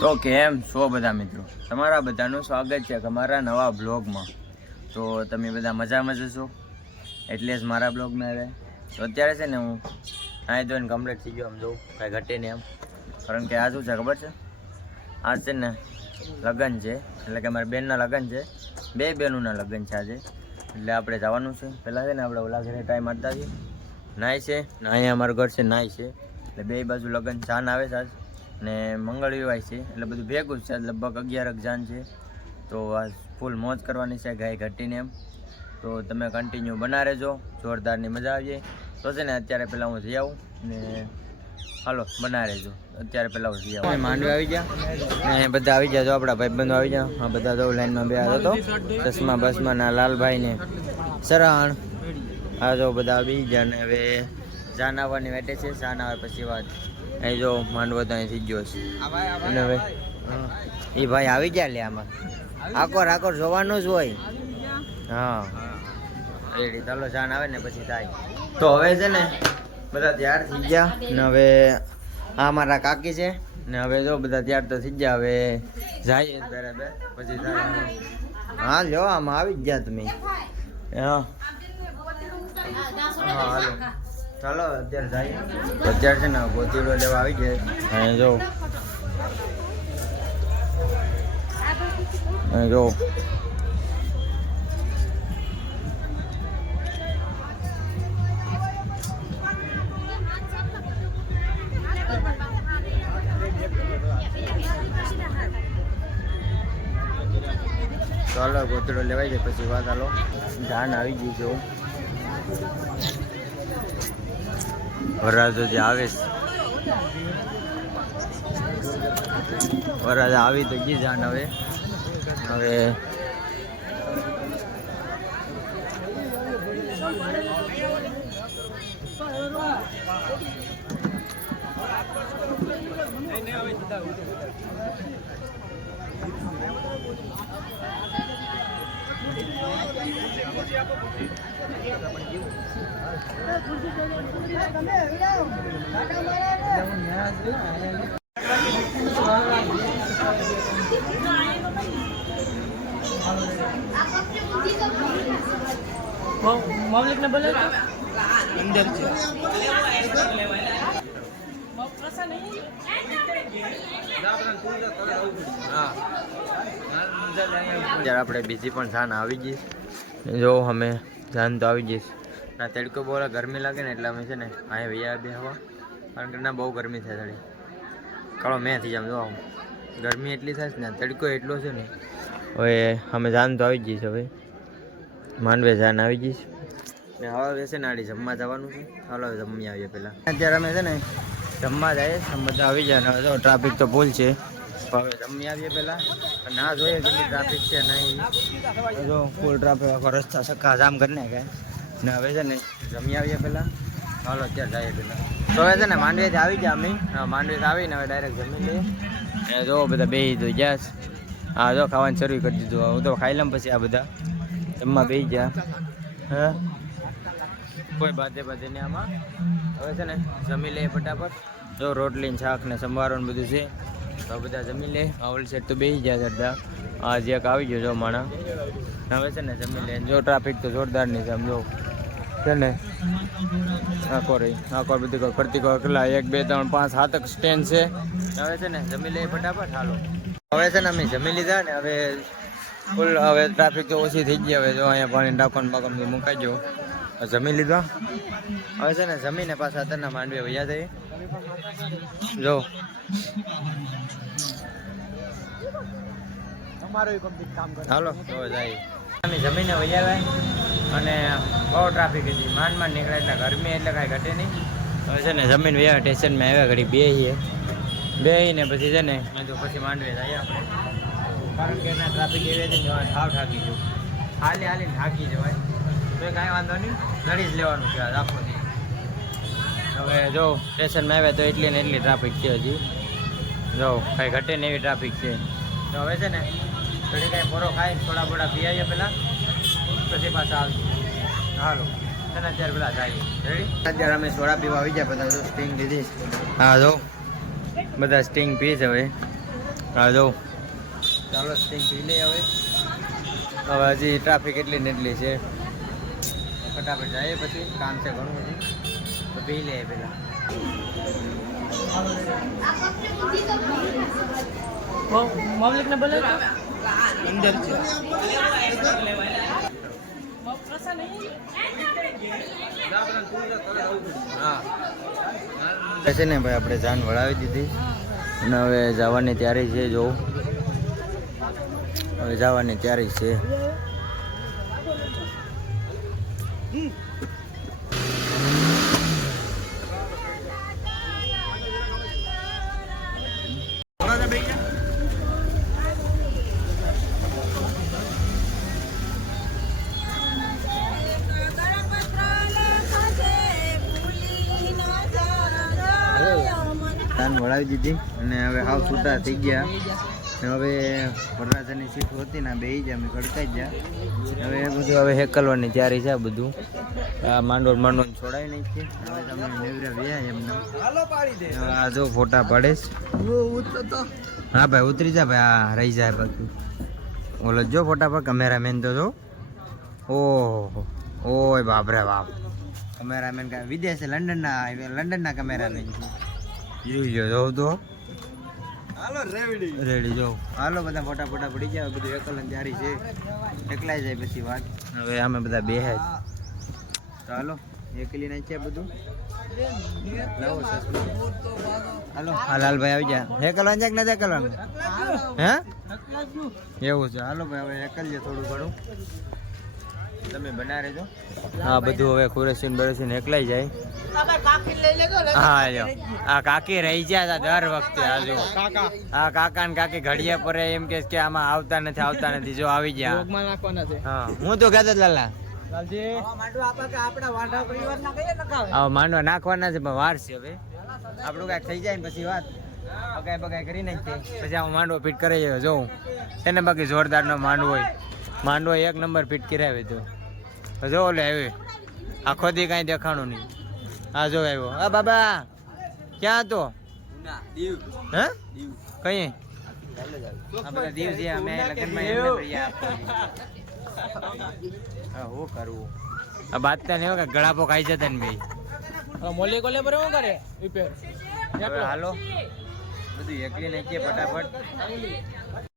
તો કેમ છો બધા મિત્રો, તમારા બધાનું સ્વાગત છે અમારા નવા બ્લોગમાં। તો તમે બધા મજામાં જશો એટલે જ મારા બ્લોગમાં આવે। તો અત્યારે છે ને હું નાહી ધોઈને કમ્પ્લીટ થઈ ગયો, આમ જોઉં કાંઈ ઘટે નહીં એમ, કારણ કે આ શું છે ખબર છે, આજ છે ને લગ્ન છે, એટલે કે મારી બેનના લગ્ન છે, બે બહેનોના લગ્ન છે આજે, એટલે આપણે જવાનું છે। પહેલાં છે ને આપણે ઓલા ઘરે ટાઈમ મારતા આવીએ, નાય છે ને અહીંયા અમારું ઘર છે નાય છે, એટલે બે બાજુ લગ્ન જાન આવે છે આજ, ને મંગળ વિવાહ છે, એટલે બધું ભેગું જ છે, લગભગ 11 જાન છે। તો આ ફૂલ મોજ કરવાની છે ગાય ઘટીને એમ, તો તમે કન્ટિન્યુ બના રહેજો, જોરદારની મજા આવી જાય। તો છે ને અત્યારે પહેલાં હું જઈ આવું ને હાલો બના રહેજો, અત્યારે પહેલાં હું જઈ આવું। માંડવી આવી ગયા ને બધા આવી ગયા, જો આપણા ભાઈબંધો આવી ગયા, આ બધા જો લાઈનમાં બે હતો ચશ્મા બસમાં ના લાલભાઈ ને સરાણ, આ જો બધા આવી ગયા ને હવે જાન આવવાની વેટે છે, જાન આવે પછી વાત। અહીં જો માંડવો તો અહીં થઈ ગયો છે, અને હવે એ ભાઈ આવી ગયા લે, આમાં આકોર જોવાનું જ હોય। હા રેડી, ચાલો જાન આવે ને પછી થાય। તો હવે છે ને બધા તૈયાર થઈ ગયા ને હવે આ મારા કાકી છે ને હવે જો બધા તૈયાર તો થઈ ગયા, હવે જાય બરાબર પછી થાય। હા જો આમાં આવી જ ગયા તમે, હા હાલો ચાલો અત્યારે જાય। અત્યારે છે ને ગોતીડો લેવા આવી જાય, અને જો ચાલો ગોતડો લેવાય જાય પછી વાત। હાલો જાન આવી ગઈ જો, વરરાજો જે આવે છે, વરરાજા આવી તો ગઈ જાન, હવે મૌલિક ને બોલે અંદર છે। જ્યારે આપણે બીજી પણ જાન આવી ગઈ, જો અમે જાન તો આવી જઈશ ના, તડકો બહુ ગરમી લાગે ને એટલે અમે છે ને અહીંયા વૈયા બે હવા, કારણ કે ના બહુ ગરમી થાય થોડી, કાળો મેં થઈ જામ જો આવું, ગરમી એટલી થાય ને તડકો એટલો છે ને। હવે અમે જાન તો આવી જઈશ, હવે માંડવે જાન આવી જઈશ ને હવે વેસે નાડી જમવા જવાનું છે। હાલો જમી આવીએ પહેલાં, અત્યારે અમે છે ને જમવા જઈએ, બધા આવી જાય ને જો ટ્રાફિક તો ફૂલ છે, હવે જમી આવીએ પહેલાં, ના જોઈએ કેટલી ટ્રાફિક છે નહીં, જો ફૂલ ટ્રાફિક, આખો રસ્તા સક્કા જામ કરી નાખે ને। હવે છે ને જમી આવીએ પહેલાં, હાલો અત્યારે જઈએ પહેલાં। તો હવે છે ને માંડવેથી આવી ગયા અમે, માંડવેથી આવીને હવે ડાયરેક્ટ જમી લઈએ, જો બધા બેસી તો ગયા, હા જો ખાવાનું શરૂ કરી દીધું, હું તો ખાઈ લઉં પછી આ બધા જમવા બેસી ગયા। હા કોઈ બાધે નહીં આમાં, હવે છે ને જમી લે ફટાફટ, જો રોટલી ને શાક ને સંભારો ને બધું છે, તો બધા જમી લે। ઓલ સેટ તો બેસી ગયા હતા, આજે એક આવી ગયો જો માણા, હવે છે ને જમી લે। જો ટ્રાફિક તો જોરદાર નહીં છે, આમ જો છે ને આખો બધી ફરતી કેટલા 1 2 3 5 7 સ્ટેન્ડ છે। હવે છે ને જમી લે ફટાફટ, હાલો હવે છે ને અમે જમી લીધા ને હવે ફૂલ, હવે ટ્રાફિક તો ઓછી થઈ ગઈ, હવે જો અહીંયા પાણી ડાકોન બાકોન બધું મુકાઈ ગયો, જમી લીધો। હવે છે ને જમીને પાછા અત્યારના માંડવી વૈયા થઈ, જો હાલો તો જાય અમે જમીને વૈયા, અને બહુ ટ્રાફિક હતી, માંડ નીકળે એટલે ગરમી એટલે કાંઈ ઘટે નહીં। હવે છે ને જમીન વૈયા સ્ટેશનમાં આવ્યા, ઘડી બેહીને પછી છે ને મેં તો પછી માંડવી જાય આપણે, કારણ કે એના ટ્રાફિક એવી હતી ને ઠાવ થાકી જવું, હાલીને થાકી જવાય, તો કાંઈ વાંધો નહીં, લડી જ લેવાનું છે આખો દી। હવે જો સ્ટેશનમાં આવ્યા તો એટલી ને એટલી ટ્રાફિક છે હજી, જો કાંઈ ઘટે ને એવી ટ્રાફિક છે। તો હવે છે ને થોડી કાંઈ પોરો ખાઈ થોડા બોડા પી આવીએ પહેલાં, પછી પાછા આવી હાલો તને અત્યારે પેલા જાય રેડી। અત્યારે અમે સોડા પીવા આવી ગયા બધા, જો સ્ટિંગ લીધી, હા જો બધા સ્ટિંગ પી છે, હવે હા જો ચાલો સ્ટિંગ પી લે હવે હજી ટ્રાફિક એટલી ને એટલી છે ફટાફટ જાય પછી કામ છે ઘણું બધું તો પી લે પેલા મૌલિક ને બોલે અંદર છે છે ને ભાઈ આપણે જાન વળાવી દીધી અને હવે જવાની તૈયારી છે જો હવે જવાની તૈયારી છે જાન વળાવી દીધી અને હવે હાવ છૂટા થઈ ગયા હવે વરરાજાની સીટ હતી ને બે જ અમે ખડકાઈ ગયા હવે બધું હવે હેકલવાની તૈયારી છે બધું આ માંડોળ છોડાવી નાખીએ હવે તમે નેવરા વ્યા એમને આ જો ફોટા પાડીશ હા ભાઈ ઉતરી જા ભાઈ હા રહી જાય બાકી ઓલો જો ફોટા પર કેમેરામેન તો જો ઓહો ઓય બાપ રે બાપ કેમેરામેન વિદેશ લંડનના કેમેરામેન છે જોઈ જો તો રેડી જો હાલો બધા ફોટા પડી જાય બધું એકલન તૈયારી છે એકલાઈ જાય પછી વાત હવે અમે બધા બે તો હાલો એકલી નાખીએ બધું લાવો હાલો હા લાલભાઈ આવી જા એકલવાન છે કે નથી એકલવાનું હે એવું છે હાલો ભાઈ હવે એકલજે થોડું ઘણું તમે બના રહેજો હા બધું હવે ખુરેસીન બરેસીન એકલાઈ જાય હા જો આ કાકી રહી ગયા હતા દર વખતે આ જો હા કાકા ને કાકી ઘડિયા પર એમ કે આમાં આવતા નથી જો આવી ગયા હા હું તો કહેતો લાલા માંડવા નાખવાના છે પણ વાર છે હવે આપણું કઈક થઈ જાય ને પછી વાત બગાઈ કરી નાખીએ પછી આમાં માંડવો ફિટ કરી જાય જોઉં એને બાકી જોરદાર નો માંડવો એક નંબર ફિટ કરાવે તો જો ઓલે હવે આખો દી કઈ દેખાણું નહીં હા જો આવ્યો હા બાબા ક્યાં હતો હે કઈ આપણે દીવ છે અમે લગનમાં હું કરવું આ બાતતા ને કે ગળાપો ખાઈ જતા ને ભાઈ મોલે કોલે પર શું કરે રિપેર હાલો બધું એકલી નાખીએ ફટાફટ